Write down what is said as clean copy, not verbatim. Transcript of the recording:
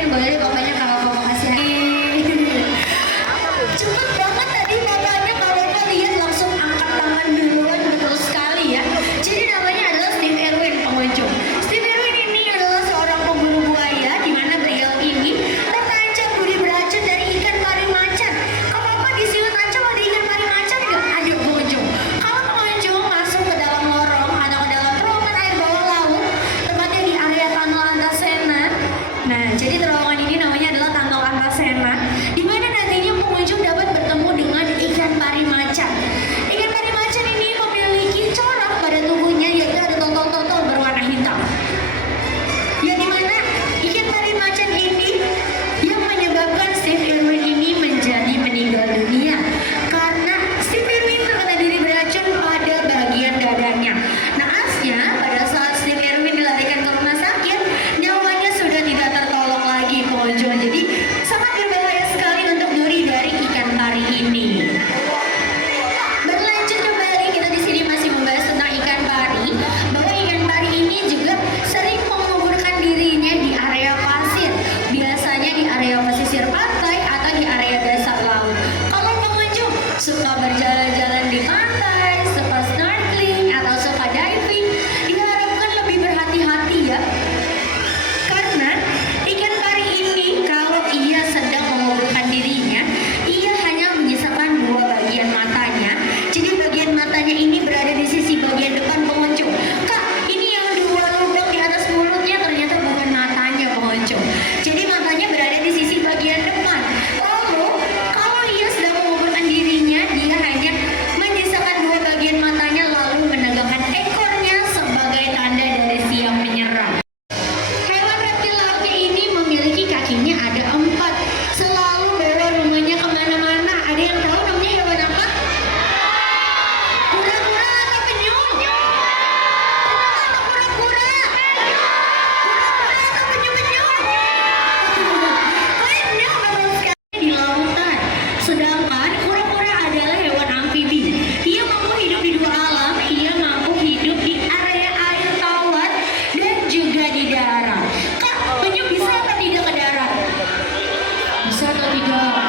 Erwin boleh pokoknya kalau kamu kasih cepet banget tadi makanya kalau kalian lihat langsung angkat tangan duluan, betul sekali ya. Jadi namanya adalah Steve Erwin pengunjung. Steve Erwin ini adalah seorang pemburu buaya di mana beliau ini tertancap duri beracun dari ikan pari macan. Apa-apa di sini tancap ada ikan pari macan nggak? Ayo pengunjung. Kalau pengunjung masuk ke dalam lorong atau ke dalam terowongan air bawah laut, tepatnya di area Tunnel Antasena. Nah, jadi terowongan ini namanya adalah Tunnel Antasena, di mana nantinya pengunjung dapat bertemu dengan ikan pari macan. Ikan pari macan ini memiliki corak pada tubuhnya, yaitu ada totol-totol berwarna hitam. Ya, di mana ikan pari macan ini yang menyebabkan Steve Irwin ini menjadi meninggal dunia karena Steve Irwin terkena duri beracun pada bagian dadanya. Naasnya pada saat Steve Irwin dilarikan ke rumah sakit, nyawanya sudah tidak tertolong lagi pengunjung. Jadi sangat berbahaya sekali untuk duri dari ikan pari ini. Berlanjut kembali, kita di sini masih membahas tentang ikan pari, bahwa ikan pari ini juga sering menguburkan dirinya di area pasir, biasanya di area pesisir pantai atau di area dasar laut. Kalau pengunjung suka berjalan-jalan di pantai, suka snorkeling atau suka diving, diharapkan lebih berhati-hati ya. Karena ikan pari ini kalau ia sedang menguburkan dirinya, ia hanya menyisakan dua bagian matanya. Jadi bagian matanya ini berada di sisi bagian depan pengunjung. Kak, ini yang dua lubang di atas mulutnya ternyata bukan matanya pengunjung. Jadi matanya berada di sisi bagian depan. Lalu kalau ia sedang menguburkan dirinya, dia hanya menyisakan dua bagian matanya lalu menegakkan ekornya sebagai tanda dari siap menyerang. Hewan reptil lautnya ini memiliki kakinya ada 4, selalu bawa rumahnya kemana-mana. Ada yang tahu namanya hewan apa? Kura-kura atau penyu? Kenapa atau kura-kura? Kura-kura atau penyu-penyu? Penyu betul sekali di lautan. Sedangkan kura-kura adalah hewan amfibi. Ia mampu hidup di dua alam. Ia mampu hidup di area air tawar dan juga di darat. Kak, penyu bisa atau tidak ke darat? Bisa atau tidak?